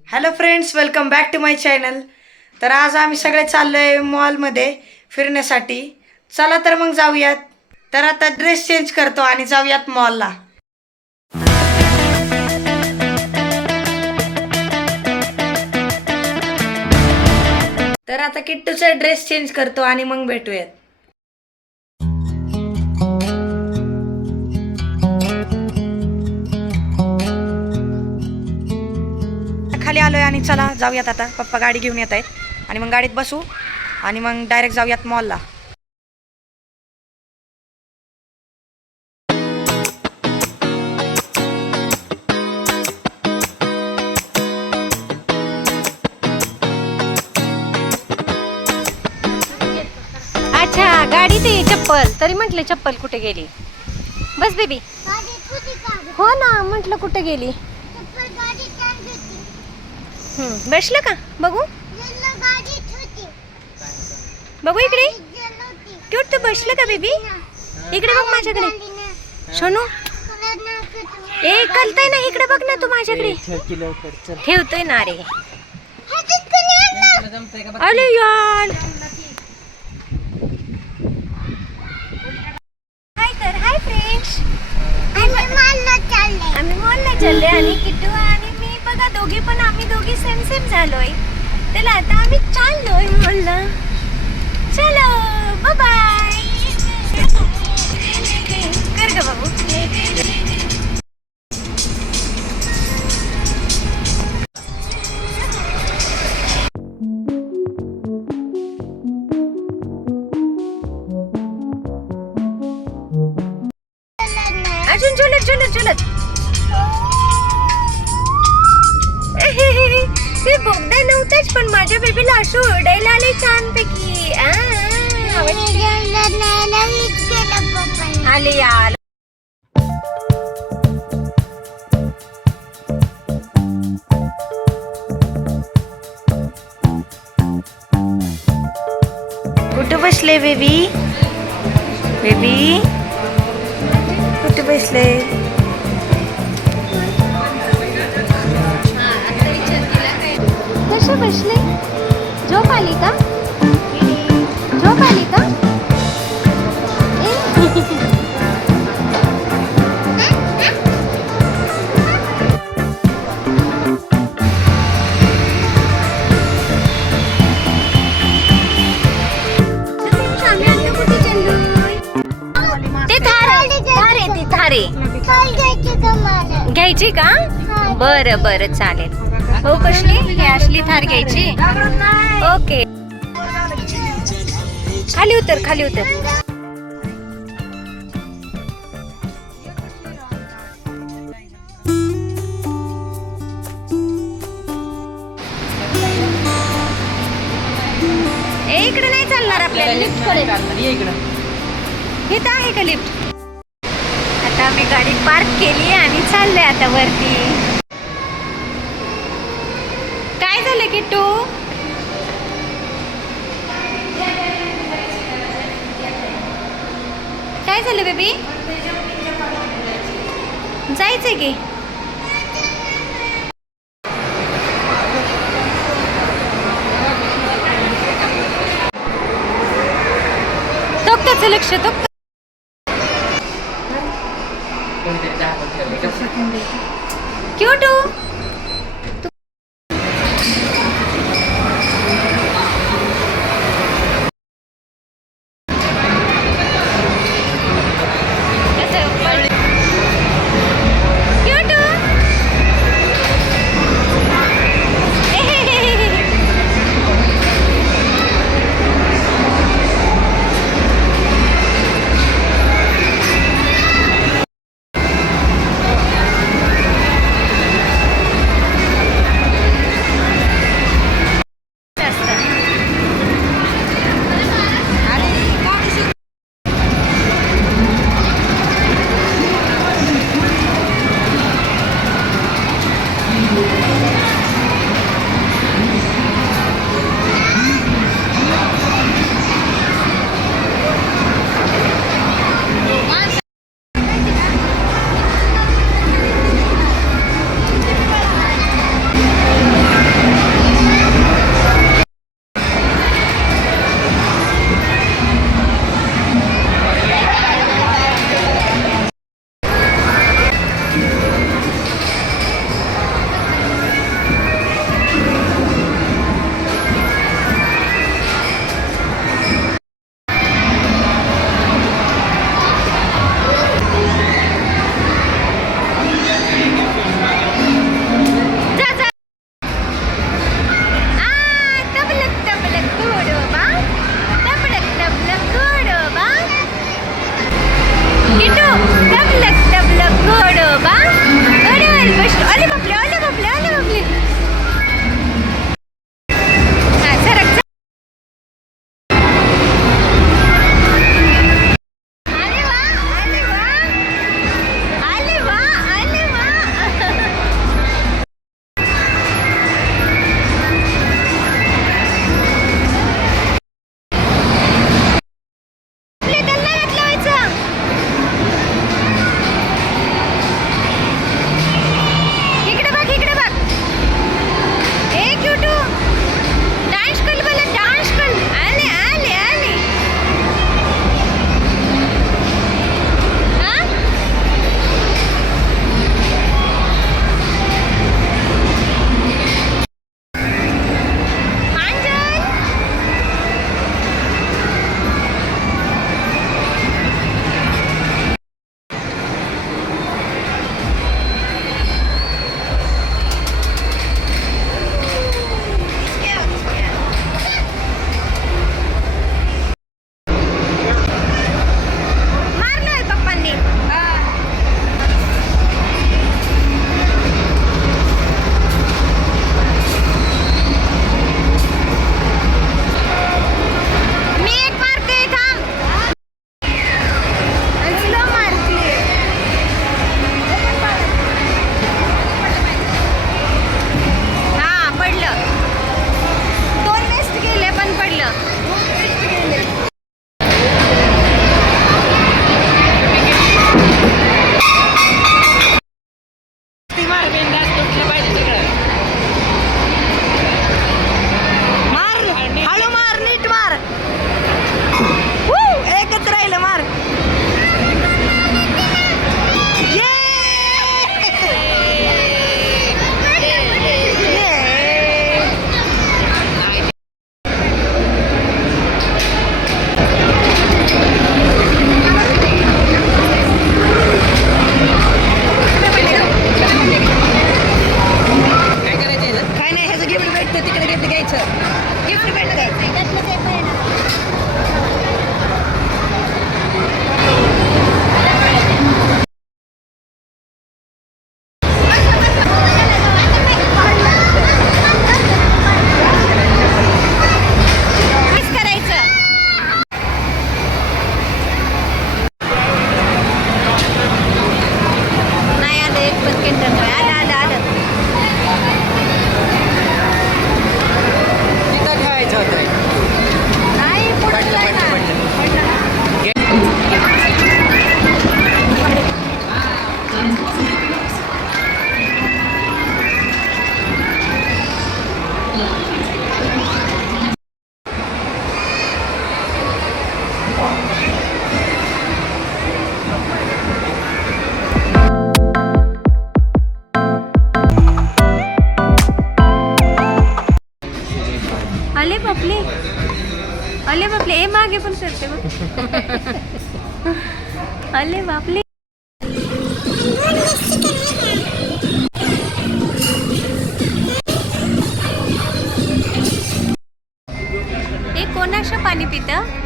Hello friends, welcome back to my channel. तर आज आम्ही सगळे चाललो आहे मॉलमध्ये फिरण्यासाठी. चला तर मग जाऊयात. तर आता ड्रेस चेंज करतो आणि जाऊयात मॉलला. तर आता किट्टूचा ड्रेस चेंज करतो आणि मग भेटूयात. खाली आलोय आणि चला जाऊयात आता. पप्पा गाडी घेऊन येत आहेत आणि मग गाडीत बसू आणि मग डायरेक्ट जाऊयात मॉलला. अच्छा, गाडी ते चप्पल तरी म्हटलं चप्पल कुठे गेली. बस बेबी. हो ना, म्हटलं कुठे गेली. बसलं का बघू. बघू इकडे. क्यूट, तू बसलं का बेबी. इकडे बघ माझ्याकडे. सोनू ए कळतंय ना, इकडे बघ ना तू माझ्याकडे. ठेवतोय ना रे. अरे यार. हाय फ्रेंड्स, आम्ही मॉलला चालले आणि किट्टू आणि मी बघा आम्ही दोघी सेम सेम झालोय. त्याला आता आम्ही चाललोय मॉलला. चलो बाय बाय. कर ग बाबू. अजून झुलत झुलत झुलत. ते बोगदा नव्हताच, पण माझ्या बेबीला असं ओरडायला आले छानपैकी. आले यार. कुठे बसले बेबी. बेबी कुठे बसले. कशा बसले. झोप आली का. झोप आली का. घ्यायची का. बरं बरं चालेल. हो कसली. हे असली थार घ्यायची. ओके. खाली उतर खाली उतर. इकडे नाही चालणार आपल्याला. लिफ्ट कडे इथं आहे का लिफ्ट. आता आम्ही गाडी पार्क केली आणि चाललोय आता वरती. काय झालं किट्टू. काय झालं बेबी. जायचंय की. त्याचं लक्ष तो. क्यूट. अले बापले, अले बापले, ए मागे पण करते बघ. अले बापले. ए कोणाचं पाणी पितं?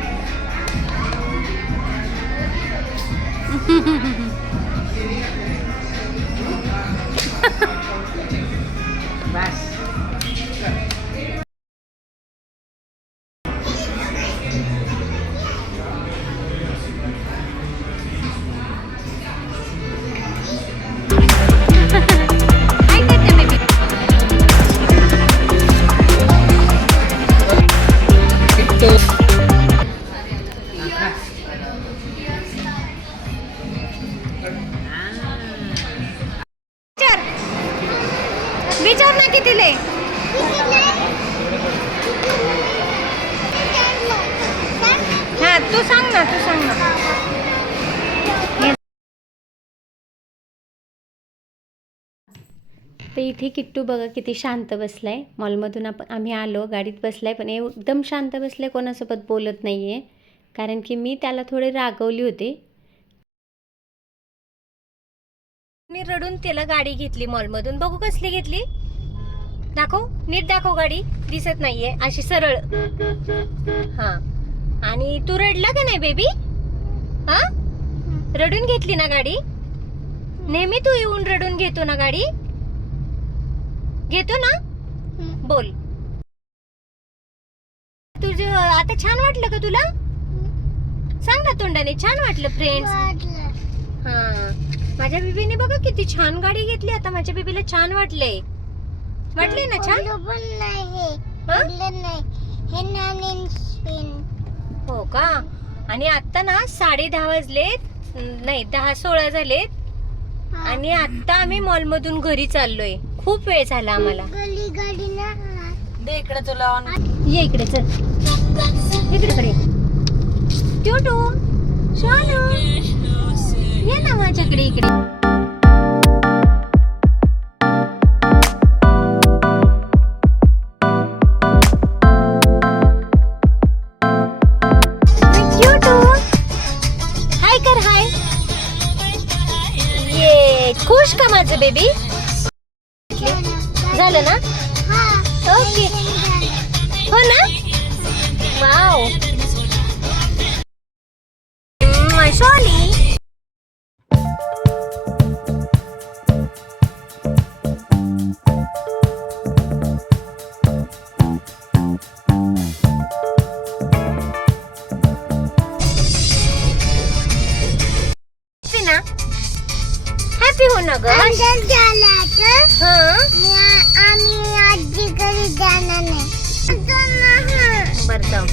विचार ना कितीले. हा तू सांग ना, तू सांग ना. तर इथे किट्टू बघा किती शांत बसलाय. मॉलमधून आम्ही आलो, गाडीत बसलाय, पण एकदम शांत बसलाय, कोणासोबत बोलत नाहीये. कारण की मी त्याला थोडे रागवली होते. मी रडून त्याला गाडी घेतली मॉलमधून. बघू कसली घेतली, दाखव, नीट दाखव. गाडी दिसत नाहीये, अशी सरळ. हा, आणि तू रडला का नाही बेबी? हा, रडून घेतली ना गाडी. नेहमी तू येऊन रडून घेतो ना गाडी, घेतो ना. बोल, तुझं आता छान वाटलं का तुला? सांग ना तोंडाने, छान वाटलं फ्रेंड्स. हा, माझ्या बेबीने बघा किती छान गाडी घेतली. आता माझ्या बेबीला छान वाटले ना? छान. हो का? आणि आता ना 10:30 वाजलेत, नाही 10:16 झालेत, आणि आता आम्ही मॉल मधून घरी चाललोय. खूप वेळ झाला आम्हाला. इकडे तुला ये इकडे, चल इकडे. ट्यूटू, शानू, ये ना माझ्याकडे इकडे. हाय कर, हाय. ये खुश का माझं बेबी? झालं ना? ओके, हो ना? वाव, शॉली. ना हॅपी हो ना ग. आम्ही आजीकडे जाणार नाही. बरं जाऊ.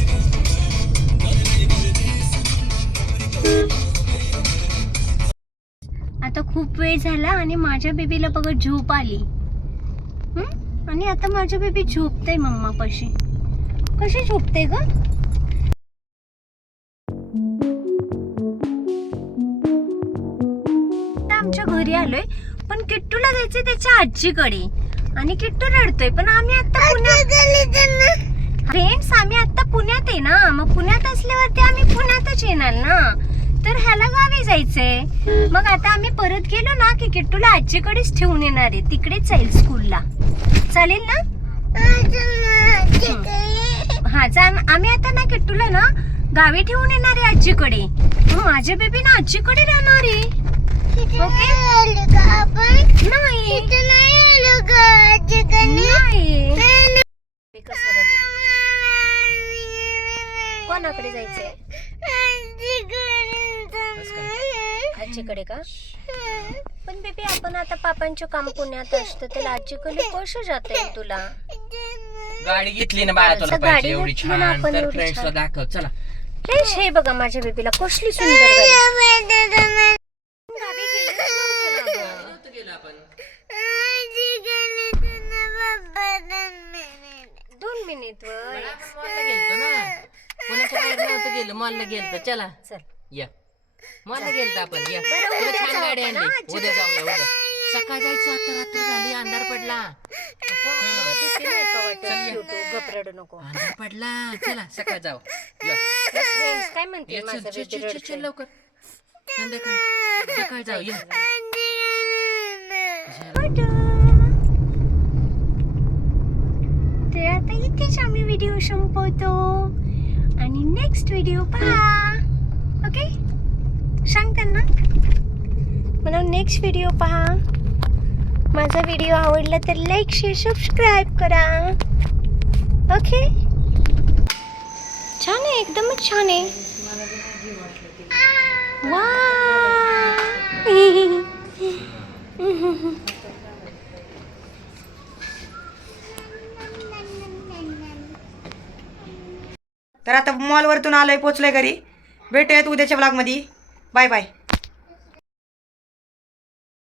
आता खूप वेळ झाला आणि माझ्या बेबीला बघा झोप आली. आणि आता माझ्या बेबी झोपते मम्मा पाशी. कशी झोपते ग? आमच्या घरी आलोय, पण किट्टूला जायचंय त्याच्या आजीकडे, आणि किट्टू रडतोय. पण आम्ही आता फ्रेंड्स, आम्ही आता पुण्यात आहे ना, मग पुण्यात असल्यावरती आम्ही पुण्यातच येणार ना. तर ह्याला गावी जायचंय. मग आता आम्ही परत गेलो ना की किट्टूला आजीकडेच ठेवून येणार आहे. तिकडेच जाईल स्कूलला. चालेल ना? हा, आम्ही आता ना किट्टूला ना गावी ठेवून येणार आहे आजीकडे. माझे बेबी ना आजीकडे राहणार आहे. ओके? कोणाकडे जायचंय? आजीकडे का? पण बेबी आपण आता पापांचं काम पुण्यात असतं, तर आजीकडे कसं जाता येईल तुला? गाडी घेतली ना बाळा तुला पाहिजे एवढी छान, तर फ्रेंड्सला दाखव. चला फ्रेंड्स, हे बघा माझ्या बेबीला कसली सुंदर गाडी. नेत वय. मॉलला गेलतो ना, कोणाच्या बाहेर नव्हतं गेलो, मॉलला गेलतो. चला चल या, मॉलला गेलतो आपण. या, बरं, तुला उद्या छान जाऊ गाडी आपण, आणली. हा, उद्या जाऊया उद्या. सकाळ जायचं, आता रात्र झाली, अंधार पडला. भीती नाही का वाटत? छोटू, घबराडू नको. अंधार पडला. चला सकाळ जाऊ. या, फ्रेंड्स काय म्हणते या, चल, माझं चल, बेबी चल, चल, रडतंय. लवकर. संध्याकाळ सकाळ जाऊ. या. तर आता इथेच आम्ही व्हिडिओ संपवतो आणि नेक्स्ट व्हिडिओ पहा. ओके, सांग त्यांना मला नेक्स्ट व्हिडिओ पहा. माझा व्हिडिओ आवडला तर लाईक शेअर सबस्क्राईब करा. ओके, छान आहे, एकदमच छान आहे. वा तर आता मॉलवरतून आलोय, पोचलोय घरी. भेटूयात उद्याच्या ब्लॉगमध्ये. Bye bye.